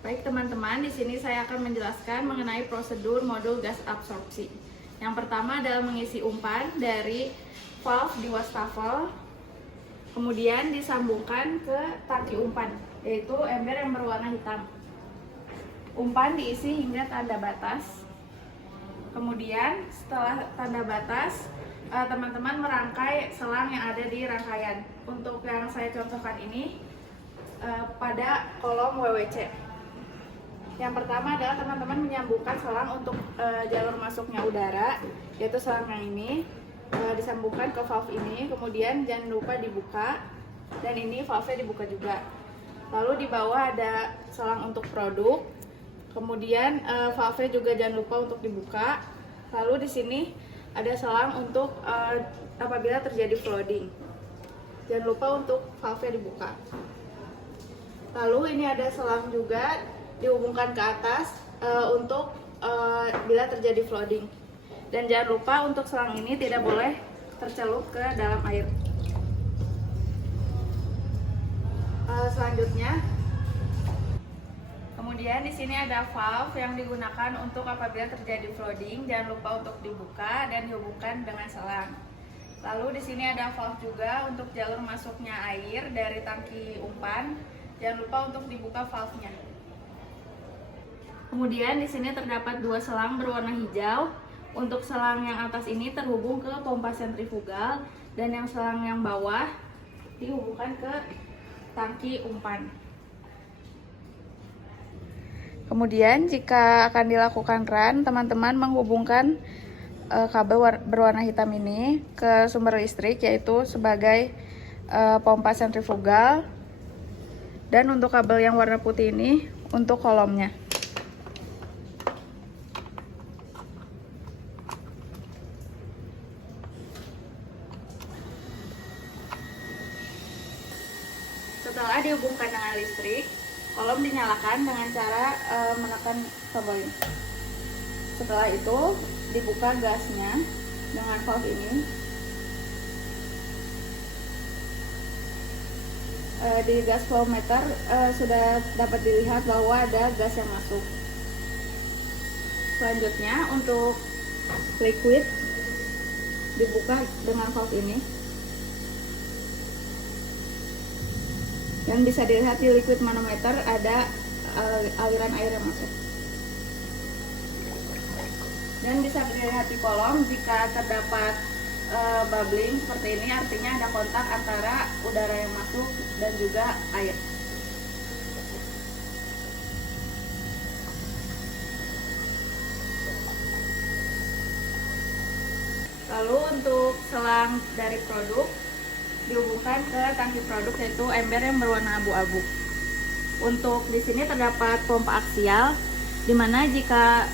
Baik teman-teman, di sini saya akan menjelaskan mengenai prosedur modul gas absorpsi. Yang pertama adalah mengisi umpan dari valve di wastafel, kemudian disambungkan ke tangki umpan, yaitu ember yang berwarna hitam. Umpan diisi hingga tanda batas. Kemudian setelah tanda batas, teman-teman merangkai selang yang ada di rangkaian. Untuk yang saya contohkan ini pada kolom WWC. Yang pertama adalah teman-teman menyambungkan selang untuk jalur masuknya udara, yaitu selang yang ini disambungkan ke valve ini, kemudian jangan lupa dibuka, dan ini valve-nya dibuka juga. Lalu di bawah ada selang untuk produk, kemudian valve-nya juga jangan lupa untuk dibuka. Lalu di sini ada selang untuk apabila terjadi flooding, jangan lupa untuk valve-nya dibuka. Lalu ini ada selang juga dihubungkan ke atas untuk bila terjadi flooding, dan jangan lupa untuk selang ini tidak boleh tercelup ke dalam air. Selanjutnya, kemudian di sini ada valve yang digunakan untuk apabila terjadi flooding, jangan lupa untuk dibuka dan dihubungkan dengan selang. Lalu di sini ada valve juga untuk jalur masuknya air dari tangki umpan, jangan lupa untuk dibuka valve-nya. Kemudian di sini terdapat dua selang berwarna hijau. Untuk selang yang atas ini terhubung ke pompa sentrifugal, dan yang selang yang bawah dihubungkan ke tangki umpan. Kemudian jika akan dilakukan run, teman-teman menghubungkan kabel berwarna hitam ini ke sumber listrik, yaitu sebagai pompa sentrifugal, dan untuk kabel yang warna putih ini untuk kolomnya. Setelah dihubungkan dengan listrik, kolom dinyalakan dengan cara menekan tombol ini. Setelah itu dibuka gasnya dengan valve ini. Di gas flow meter sudah dapat dilihat bahwa ada gas yang masuk. Selanjutnya untuk liquid dibuka dengan valve ini. Dan bisa dilihat di liquid manometer ada aliran air yang masuk. Dan bisa dilihat di kolom jika terdapat bubbling seperti ini, artinya ada kontak antara udara yang masuk dan juga air. Lalu untuk selang dari produk dihubungkan ke tangki produk, yaitu ember yang berwarna abu-abu. Untuk di sini terdapat pompa aksial, di mana jika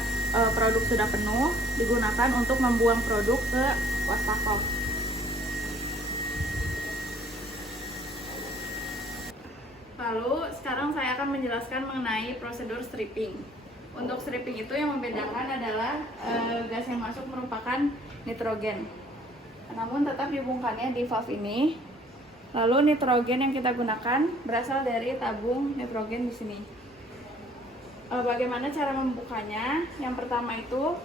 produk sudah penuh digunakan untuk membuang produk ke wastafel. Lalu sekarang saya akan menjelaskan mengenai prosedur stripping. Untuk stripping itu yang membedakan adalah gas yang masuk merupakan nitrogen, namun tetap dihubungkannya di valve ini. Lalu nitrogen yang kita gunakan berasal dari tabung nitrogen di sini. Bagaimana cara membukanya? Yang pertama itu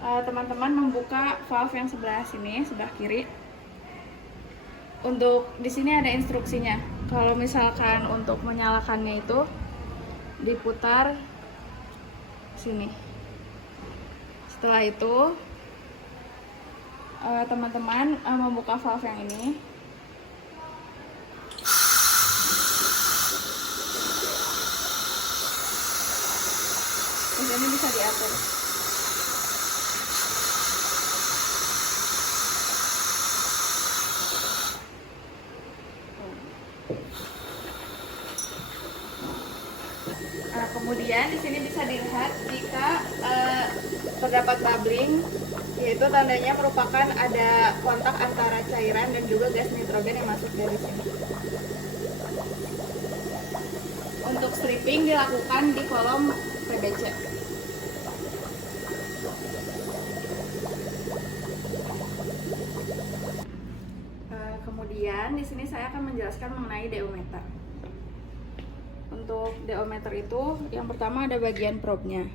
teman-teman membuka valve yang sebelah sini, sebelah kiri. Untuk di sini ada instruksinya. Kalau misalkan untuk menyalakannya itu diputar sini. Setelah itu teman-teman membuka valve yang ini. Terus ini bisa diatur. Kemudian di sini bisa dilihat jika terdapat bubbling, yaitu tandanya merupakan ada kontak antara cairan dan juga gas nitrogen yang masuk dari sini. Untuk stripping dilakukan di kolom PBC. Kemudian di sini saya akan menjelaskan mengenai DO meter. untuk DO-meter itu yang pertama ada bagian probe-nya.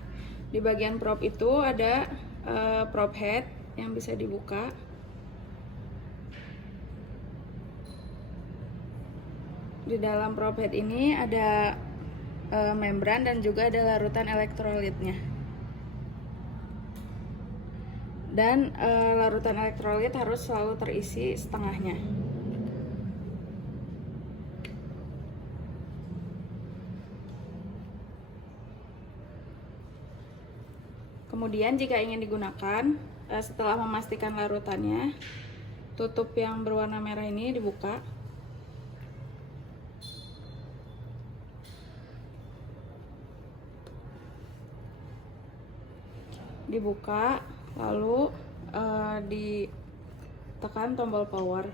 Di bagian probe itu ada probe head yang bisa dibuka. Di dalam probe head ini ada membran dan juga ada larutan elektrolitnya. Dan larutan elektrolit harus selalu terisi setengahnya. Kemudian jika ingin digunakan, setelah memastikan larutannya, tutup yang berwarna merah ini dibuka. Lalu ditekan tombol power.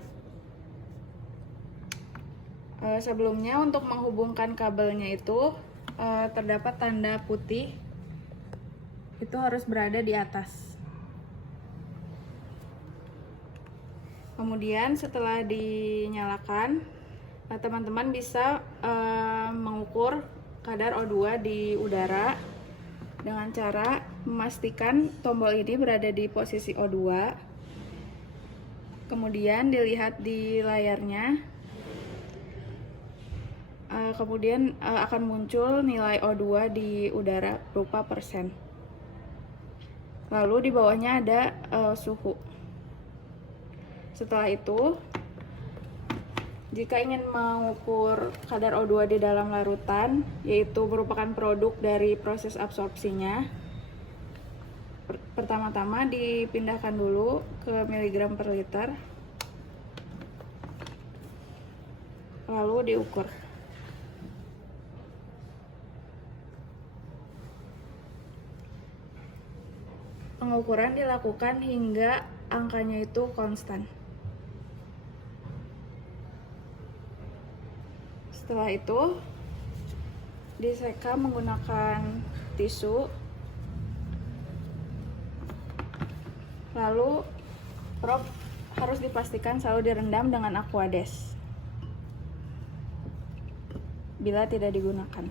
Sebelumnya untuk menghubungkan kabelnya itu terdapat tanda putih, itu harus berada di atas. Kemudian setelah dinyalakan, teman-teman bisa mengukur kadar O2 di udara dengan cara memastikan tombol ini berada di posisi O2. Kemudian dilihat di layarnya. Kemudian akan muncul nilai O2 di udara berupa persen. Lalu di bawahnya ada suhu. Setelah itu, jika ingin mengukur kadar O2 di dalam larutan, yaitu merupakan produk dari proses absorpsinya, pertama-tama dipindahkan dulu ke miligram per liter, lalu diukur. Pengukuran dilakukan hingga angkanya itu konstan. Setelah itu diseka menggunakan tisu, lalu probe harus dipastikan selalu direndam dengan Aquades bila tidak digunakan.